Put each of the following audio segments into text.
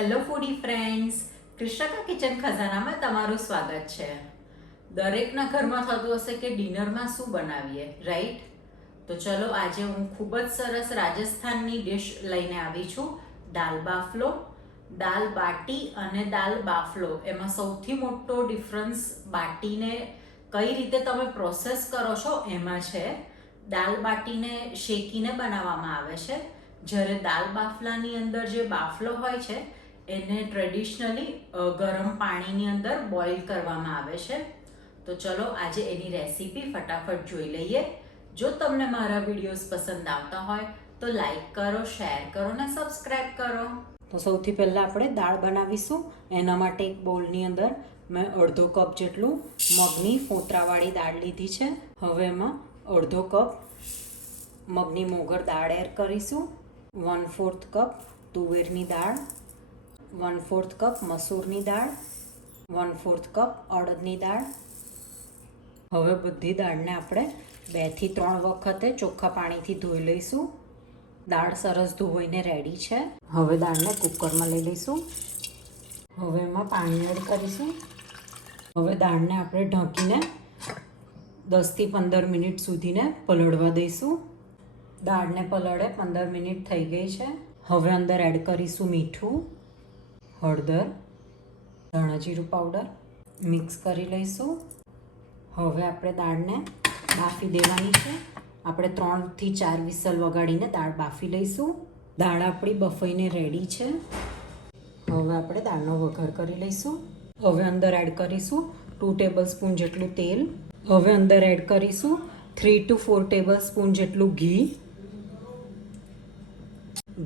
Hello ફૂડી friends, કૃષ્ણકા kitchen ખજાનામાં તમારું સ્વાગત છે. દરેકના ઘરમાં થતું હશે કે ડિનરમાં શું બનાવીએ, રાઈટ? તો ચલો આજે હું ખૂબ જ સરસ રાજસ્થાનની ડિશ લઈને આવી છું, દાલ બાફલો. દાલ બાટી અને દાલ બાફલો એમાં સૌથી મોટો ડિફરન્સ બાટીને કઈ રીતે તમે પ્રોસેસ કરો છો એમાં છે. દાલ બાટીને શેકીને બનાવવામાં આવે છે, જ્યારે દાલ બાફલાની અંદર જે બાફલો હોય છે એને ટ્રેડિશનલી ગરમ પાણીની અંદર બોઇલ કરવામાં આવે છે. તો ચલો આજે એની રેસીપી ફટાફટ જોઈ લઈએ. જો તમને મારા વિડીયોઝ પસંદ આવતા હોય તો લાઈક કરો, શેર કરો અને સબસ્ક્રાઈબ કરો. તો સૌથી પહેલાં આપણે દાળ બનાવીશું. એના માટે એક બોલની અંદર મેં અડધો કપ જેટલું મગની ફોતરાવાળી દાળ લીધી છે. હવે એમાં અડધો કપ મગની મોગર દાળ એડ કરીશું, 1/4 કપ તુવેરની દાળ, 1/4 કપ મસૂરની દાળ, 1/4 કપ અડદની દાળ. હવે બધી દાળને આપણે 2 થી 3 વખતે ચોખ્ખા પાણીથી ધોઈ લઈશું. દાળ સરસ ધોઈને રેડી છે. હવે દાળને કુકરમાં લઈ લઈશું. હવે એમાં પાણી એડ કરીશું. હવે દાળને આપણે ઢાંકીને 10 થી 15 મિનિટ સુધીને પલળવા દઈશું. દાળને પલળે 15 મિનિટ થઈ ગઈ છે. હવે અંદર એડ કરીશું મીઠું, હળદર, ધાણા જીરું પાવડર. મિક્સ કરી લઈશું. હવે આપણે દાળને બાફી દેવાની છે. આપણે 3 થી 4 વિસલ વગાડીને દાળ બાફી લઈશું. દાળ આપણી બફાઈને રેડી છે. હવે આપણે દાળનો વઘાર કરી લઈશું. હવે અંદર એડ કરીશું 2 ટેબલ સ્પૂન જેટલું તેલ. હવે અંદર એડ કરીશું 3 to 4 ટેબલ સ્પૂન જેટલું ઘી.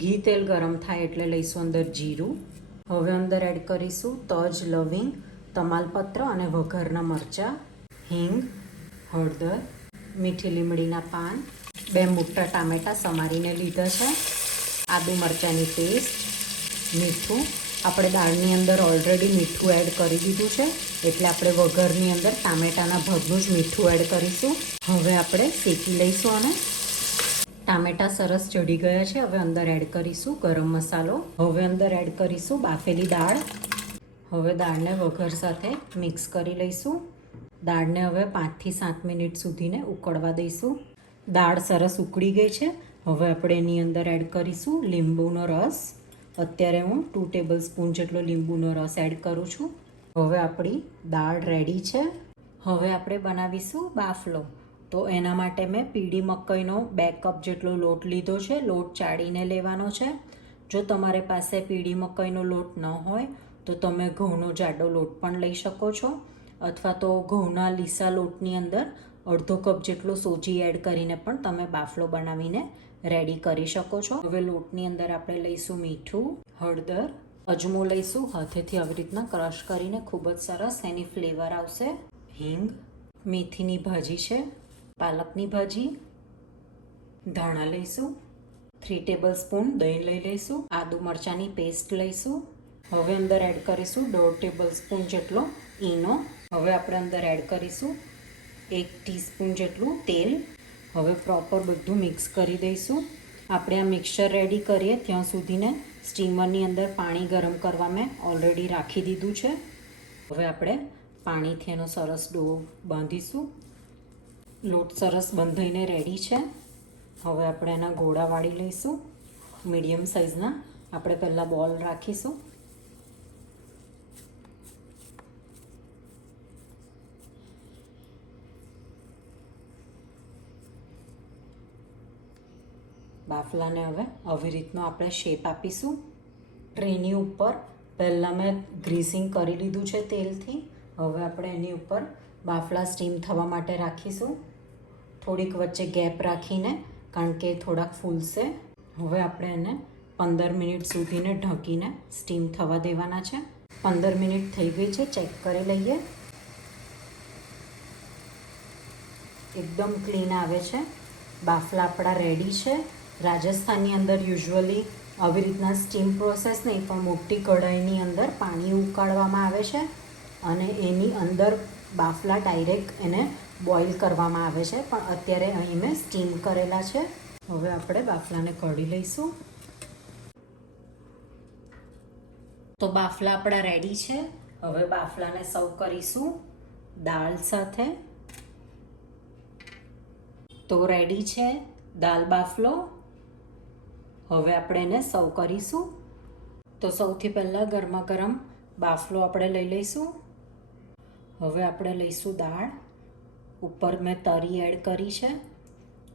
ઘી તેલ ગરમ થાય એટલે લઈશું અંદર જીરું. હવે અંદર એડ કરીશું તજ, લવિંગ, તમાલપત્ર અને વઘારના મરચાં, હિંગ, હળદર, મીઠી લીમડીના પાન, 2 મોટા ટામેટાં સમારીને લીધા છે, આદુ મરચાંની પેસ્ટ, મીઠું. આપણે દાળની અંદર ઓલરેડી મીઠું એડ કરી દીધું છે એટલે આપણે વઘારની અંદર ટામેટાના ભાગનું જ મીઠું એડ કરીશું. હવે આપણે શેકી લઈશું અને ટામેટાં સરસ ચડી ગયા છે. હવે અંદર એડ કરીશું ગરમ મસાલો. હવે અંદર એડ કરીશું બાફેલી દાળ. હવે દાળને વઘાર સાથે મિક્સ કરી લઈશું. દાળને હવે 5 થી 7 મિનિટ સુધીને ઉકળવા દઈશું. દાળ સરસ ઉકળી ગઈ છે. હવે આપણે એની અંદર એડ કરીશું લીંબુનો રસ. અત્યારે હું 2 ટેબલ સ્પૂન જેટલો લીંબુનો રસ એડ કરું છું. હવે આપણી દાળ રેડી છે. હવે આપણે બનાવીશું બાફલો. તો એના માટે મેં પીળી મકાઈનો 2 કપ જેટલો લોટ લીધો છે. લોટ ચાળીને લેવાનો છે. જો તમારી પાસે પીળી મકાઈનો લોટ ન હોય તો તમે ઘઉંનો જાડો લોટ પણ લઈ શકો છો, અથવા તો ઘઉંના લીસા લોટની અંદર અડધો કપ જેટલો સોજી એડ કરીને પણ તમે બાફલો બનાવીને રેડી કરી શકો છો. હવે લોટની અંદર આપણે લઈશું મીઠું, હળદર, અજમો લઈશું. હાથેથી આવી રીતના ક્રશ કરીને ખૂબ જ સરસ એની ફ્લેવર આવશે. હિંગ, મેથીની ભાજી છે, પાલકની ભાજી, ધાણા લઈશું, 3 ટેબલ સ્પૂન દહીં લઈ લઈશું, આદુ મરચાંની પેસ્ટ લઈશું. હવે અંદર એડ કરીશું 1.5 ટેબલ સ્પૂન જેટલો ઈનો. હવે આપણે અંદર એડ કરીશું 1 ટીસ્પૂન જેટલું તેલ. હવે પ્રોપર બધું મિક્સ કરી દઈશું. આપણે આ મિક્સચર રેડી કરીએ ત્યાં સુધીને સ્ટીમરની અંદર પાણી ગરમ કરવા મેં ઓલરેડી રાખી દીધું છે. હવે આપણે પાણીથી એનો સરસ ડો બાંધીશું. લોટ સરસ બંધાઈને રેડી છે. હવે આપણે એના ગોળા વાળી લઈશું. મીડિયમ સાઇઝના આપણે પહેલાં બોલ રાખીશું. બાફલાને હવે આવી રીતનો આપણે શેપ આપીશું. ટ્રેની ઉપર પહેલાં મેં ગ્રીસિંગ કરી લીધું છે તેલથી. હવે આપણે એની ઉપર બાફલા સ્ટીમ થવા માટે રાખીશું. થોડીક વચ્ચે ગેપ રાખીને, કારણ કે થોડાક ફૂલશે. હવે આપણે એને 15 મિનિટ સુધીને ઢાંકીને સ્ટીમ થવા દેવાના છે. 15 મિનિટ થઈ ગઈ છે, ચેક કરી લઈએ. એકદમ ક્લીન આવે છે. બાફલા આપણા રેડી છે. રાજસ્થાનની અંદર યુઝ્યુઅલી આવી રીતના સ્ટીમ પ્રોસેસ નહીં પણ મોટી કઢાઈની અંદર પાણી ઉકાળવામાં આવે છે અને એની અંદર બાફલા ડાયરેક્ટ એને બોઇલ કરવામાં આવે છે, પણ અત્યારે અહીં મેં સ્ટીમ કરેલા છે. હવે આપણે બાફલાને કાઢી લઈશું. તો બાફલા આપણા રેડી છે. હવે બાફલાને સર્વ કરીશું દાળ સાથે. તો રેડી છે દાલ બાફલો. હવે આપણે એને સર્વ કરીશું. તો સૌથી પહેલાં ગરમા ગરમ બાફલો આપણે લઈ લઈશું. હવે આપણે લઈશું દાળ. ઉપર મેં તરી એડ કરી છે.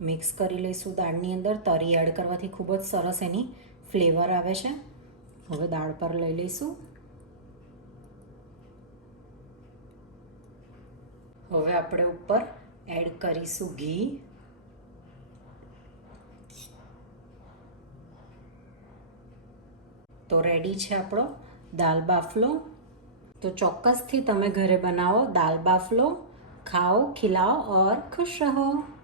મિક્સ કરી લઈશું દાળની અંદર. તરી એડ કરવાથી ખૂબ જ સરસ એની ફ્લેવર આવે છે. હવે દાળ પર લઈ લઈશું. હવે આપણે ઉપર એડ કરીશું ઘી. તો રેડી છે આપણો દાલ બાફલો. તો ચોક્કસથી તમે ઘરે બનાવો દાલ બાફલો. ખાઓ, ખિલાઓ और खुश रहो.